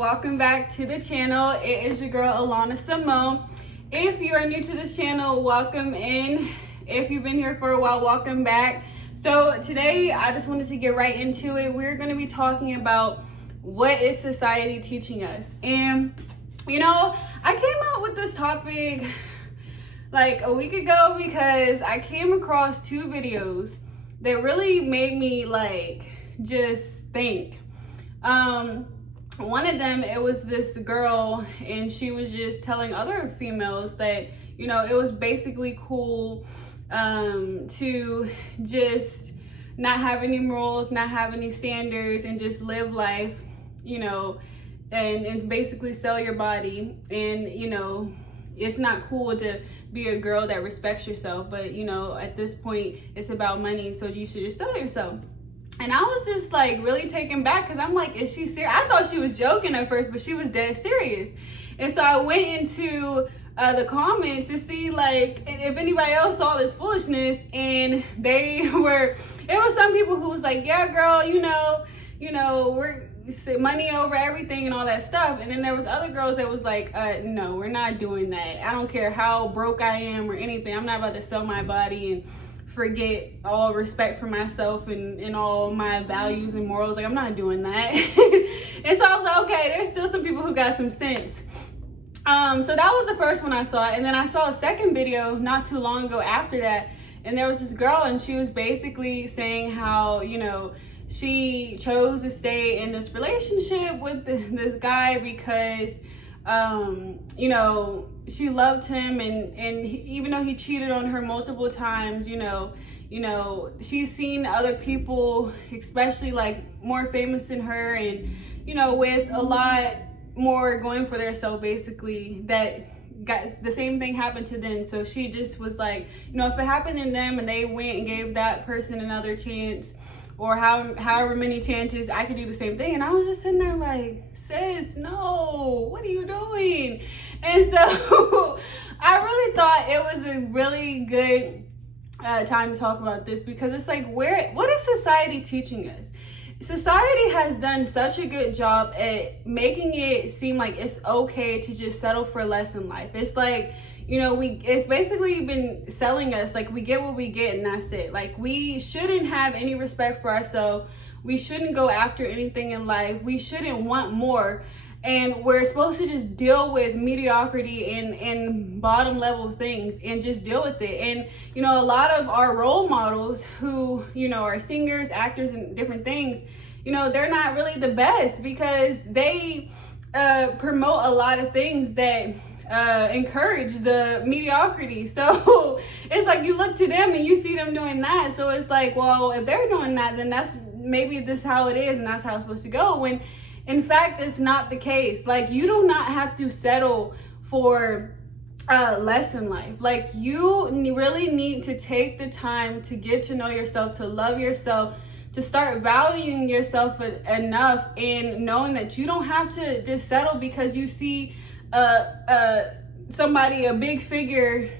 welcome back to the channel. It is your girl Alana Simone. If you are new to this channel, welcome in. If you've been here for a while, welcome back. So today I just wanted to get right into it. We're going to be talking about what is society teaching us. And you know, I came out with this topic like a week ago because I came across two videos that really made me like just think. One of them, it was this girl and she was just telling other females that, you know, it was basically cool to just not have any rules, not have any standards, and just live life, you know, and basically sell your body. And, you know, it's not cool to be a girl that respects yourself, but, you know, at this point it's about money, so you should just sell yourself. And I was just like really taken back because I'm like, is she serious? I thought she was joking at first, but she was dead serious. And so I went into the comments to see like if anybody else saw this foolishness, and it was some people who was like, yeah, girl, you know, we're money over everything and all that stuff. And then there was other girls that was like, no, we're not doing that. I don't care how broke I am or anything. I'm not about to sell my body and forget all respect for myself and all my values and morals. Like, I'm not doing that. And so I was like, okay, there's still some people who got some sense. So that was the first one I saw. And then I saw a second video not too long ago after that. And there was this girl and she was basically saying how, you know, she chose to stay in this relationship with this guy because, you know, she loved him, and even though he cheated on her multiple times, you know, she's seen other people, especially like more famous than her, and, you know, with a lot more going for themselves, basically, that got the same thing happened to them. So she just was like, you know, if it happened to them and they went and gave that person another chance, or however many chances, I could do the same thing. And I was just sitting there like, sis, no, what are you doing? And so I really thought it was a really good time to talk about this, because it's like, what is society teaching us? Society has done such a good job at making it seem like it's okay to just settle for less in life. It's like, you know, it's basically been selling us like we get what we get and that's it. Like, we shouldn't have any respect for ourselves. We shouldn't go after anything in life. We shouldn't want more. And we're supposed to just deal with mediocrity and bottom level things and just deal with it. And, you know, a lot of our role models who, you know, are singers, actors, and different things, you know, they're not really the best because they promote a lot of things that encourage the mediocrity. So it's like you look to them and you see them doing that. So it's like, well, if they're doing that, then maybe this is how it is and that's how it's supposed to go. When in fact, it's not the case. Like, you do not have to settle for less in life. Like, you really need to take the time to get to know yourself, to love yourself, to start valuing yourself enough, and knowing that you don't have to just settle because you see somebody, a big figure,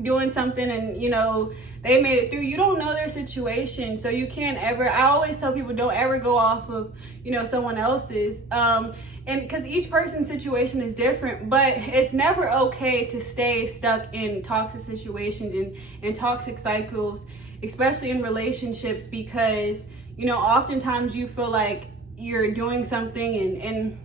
doing something and, you know, they made it through. You don't know their situation, so you can't ever, I always tell people, don't ever go off of, you know, someone else's, and because each person's situation is different. But it's never okay to stay stuck in toxic situations and toxic cycles, especially in relationships, because, you know, oftentimes you feel like you're doing something and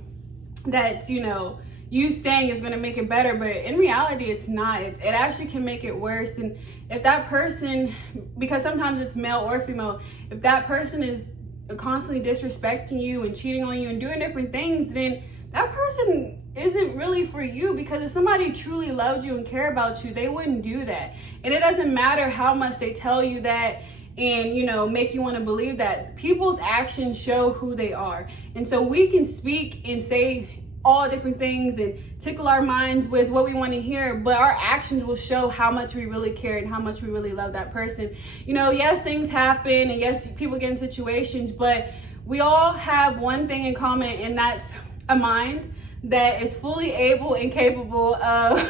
that's, you know, you staying is going to make it better, but in reality it's not. It actually can make it worse. And if that person, because sometimes it's male or female, if that person is constantly disrespecting you and cheating on you and doing different things, then that person isn't really for you. Because if somebody truly loved you and cared about you, they wouldn't do that. And it doesn't matter how much they tell you that and, you know, make you want to believe that. People's actions show who they are. And so we can speak and say all different things and tickle our minds with what we want to hear, but our actions will show how much we really care and how much we really love that person. You know, yes, things happen and yes, people get in situations, but we all have one thing in common, and that's a mind that is fully able and capable of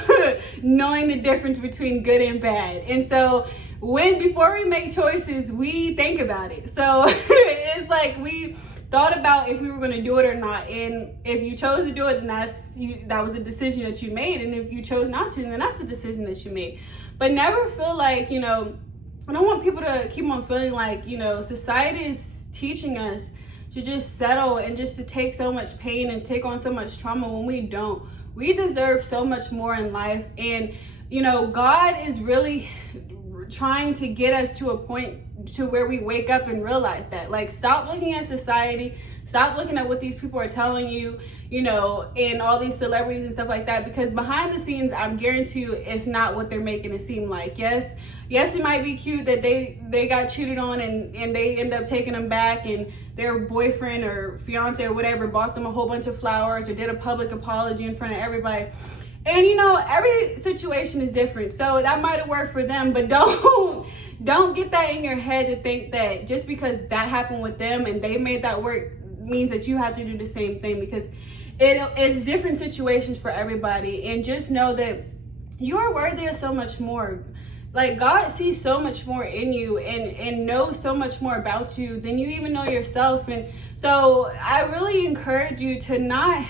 knowing the difference between good and bad. And so before we make choices, we think about it. So it's like we thought about if we were going to do it or not. And if you chose to do it, then that was a decision that you made. And if you chose not to, then that's a decision that you made. But never feel like, I don't want people to keep on feeling like, society is teaching us to just settle and just to take so much pain and take on so much trauma when we don't. We deserve so much more in life. And, God is really trying to get us to a point to where we wake up and realize that. Like, stop looking at society, stop looking at what these people are telling you, and all these celebrities and stuff like that, because behind the scenes, I'm guarantee you it's not what they're making it seem like. Yes, it might be cute that they got cheated on and they end up taking them back, and their boyfriend or fiance or whatever bought them a whole bunch of flowers or did a public apology in front of everybody. And every situation is different. So that might have worked for them, but don't get that in your head to think that just because that happened with them and they made that work means that you have to do the same thing, because it's different situations for everybody. And just know that you are worthy of so much more. Like, God sees so much more in you and knows so much more about you than you even know yourself. And so I really encourage you to not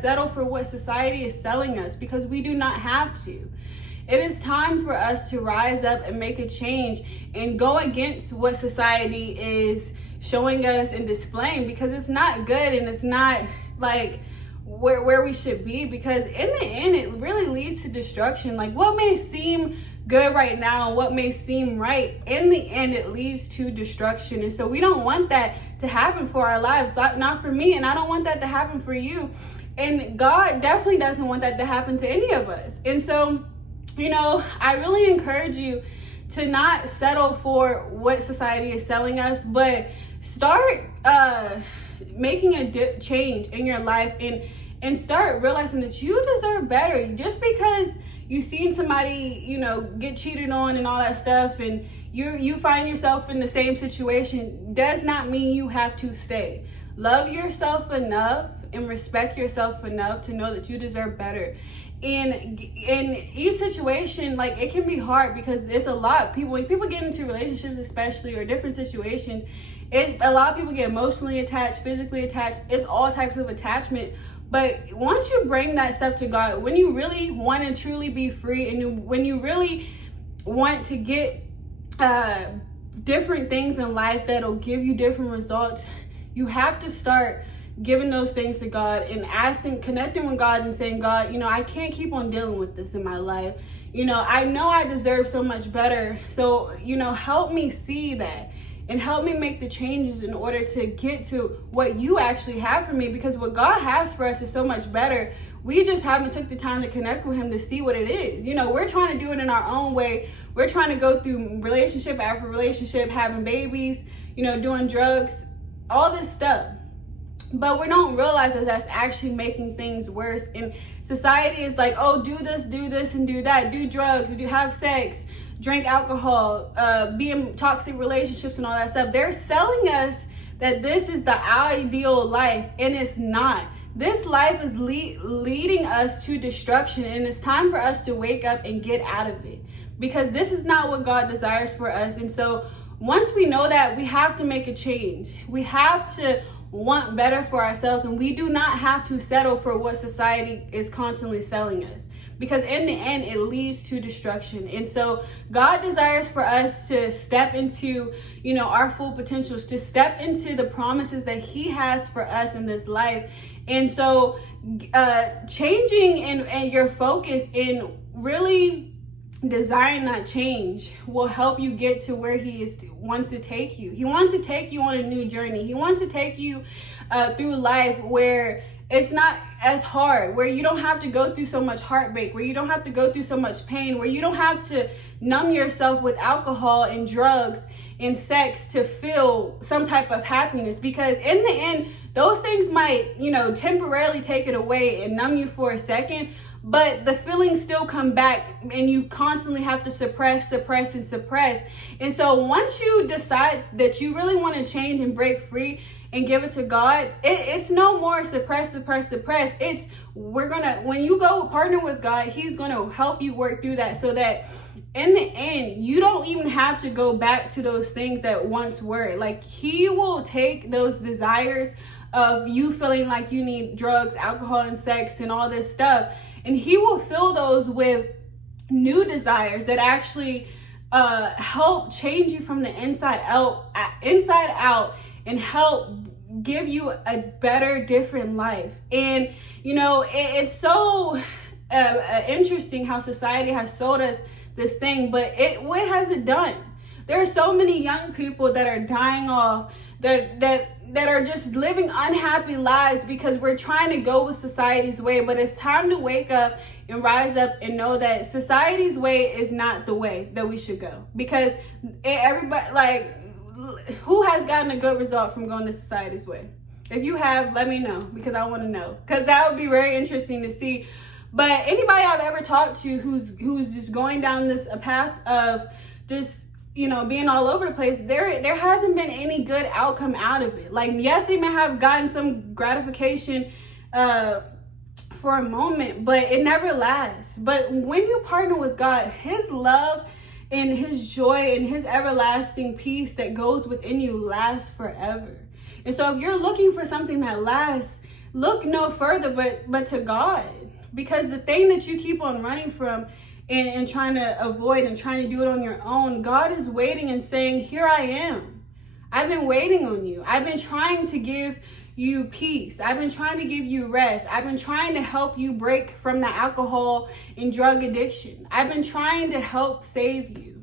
settle for what society is selling us, because we do not have to. It is time for us to rise up and make a change and go against what society is showing us and displaying, because it's not good and it's not like where we should be, because in the end it really leads to destruction. Like, what may seem good right now, what may seem right, in the end it leads to destruction. And so we don't want that to happen for our lives, not for me, and I don't want that to happen for you. And God definitely doesn't want that to happen to any of us. And so, I really encourage you to not settle for what society is selling us, but start making a change in your life and start realizing that you deserve better. Just because you've seen somebody, get cheated on and all that stuff, and you find yourself in the same situation, does not mean you have to stay. Love yourself enough and respect yourself enough to know that you deserve better. And in each situation, like, it can be hard because it's a lot. When people get into relationships, especially, or different situations, a lot of people get emotionally attached, physically attached. It's all types of attachment. But once you bring that stuff to God, when you really want to truly be free, and when you really want to get different things in life that'll give you different results, you have to start giving those things to God and connecting with God and saying, God, I can't keep on dealing with this in my life. I know I deserve so much better. So, help me see that and help me make the changes in order to get to what you actually have for me, because what God has for us is so much better. We just haven't took the time to connect with him to see what it is. We're trying to do it in our own way. We're trying to go through relationship after relationship, having babies, doing drugs, all this stuff. But we don't realize that that's actually making things worse. And society is like, oh, do this, and do that. Do drugs, have sex, drink alcohol, be in toxic relationships and all that stuff. They're selling us that this is the ideal life, and it's not. This life is leading us to destruction, and it's time for us to wake up and get out of it, because this is not what God desires for us. And so once we know that, we have to make a change. We have to want better for ourselves, and we do not have to settle for what society is constantly selling us, because in the end it leads to destruction. And so God desires for us to step into our full potentials, to step into the promises that he has for us in this life. And so changing and your focus in really desiring that change will help you get to where he wants to take you. He wants to take you on a new journey. He wants to take you through life where it's not as hard, where you don't have to go through so much heartbreak, where you don't have to go through so much pain, where you don't have to numb yourself with alcohol and drugs and sex to feel some type of happiness. Because in the end, those things might, temporarily take it away and numb you for a second, but the feelings still come back, and you constantly have to suppress. And so once you decide that you really want to change and break free and give it to God, it's no more suppress. It's when you go partner with God, he's going to help you work through that, so that in the end, you don't even have to go back to those things that once were. Like, he will take those desires of you feeling like you need drugs, alcohol, and sex and all this stuff, and he will fill those with new desires that actually help change you from the inside out, and help give you a better, different life. And you know, it's so interesting how society has sold us this thing, but what has it done? There are so many young people that are dying off, that are just living unhappy lives because we're trying to go with society's way. But it's time to wake up and rise up and know that society's way is not the way that we should go. Because everybody, like, who has gotten a good result from going to society's way? If you have, let me know, because I want to know, because that would be very interesting to see. But anybody I've ever talked to who's just going down this a path of just, you know, being all over the place, there hasn't been any good outcome out of it. Like, yes, they may have gotten some gratification for a moment, but it never lasts. But when you partner with God, his love and his joy and his everlasting peace that goes within you lasts forever. And so if you're looking for something that lasts, look no further but to God. Because the thing that you keep on running from and trying to avoid and trying to do it on your own, God is waiting and saying, here I am. I've been waiting on you. I've been trying to give you peace. I've been trying to give you rest. I've been trying to help you break from the alcohol and drug addiction. I've been trying to help save you.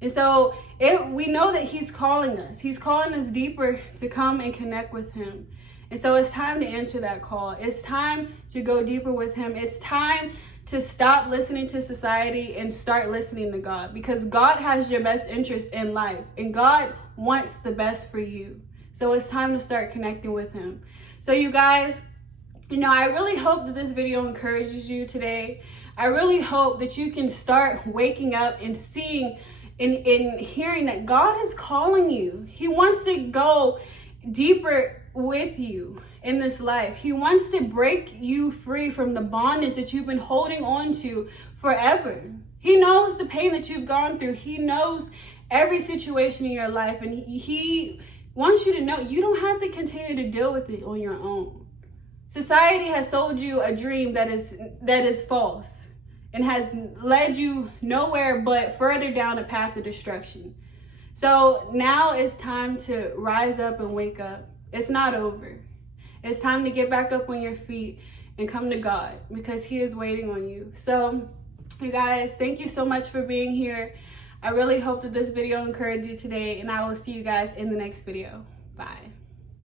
And so we know that he's calling us. He's calling us deeper to come and connect with him. And so it's time to answer that call. It's time to go deeper with him. It's time to stop listening to society and start listening to God, because God has your best interest in life and God wants the best for you. So it's time to start connecting with him. So you guys, you know, I really hope that this video encourages you today. I really hope that you can start waking up and seeing and hearing that God is calling you. He wants to go deeper with you in this life. He wants to break you free from the bondage that you've been holding on to forever. He knows the pain that you've gone through. He knows every situation in your life, and he wants you to know you don't have to continue to deal with it on your own. Society has sold you a dream that is false and has led you nowhere but further down a path of destruction. So now it's time to rise up and wake up. It's not over. It's time to get back up on your feet and come to God, because he is waiting on you. So you guys, thank you so much for being here. I really hope that this video encouraged you today, and I will see you guys in the next video. Bye.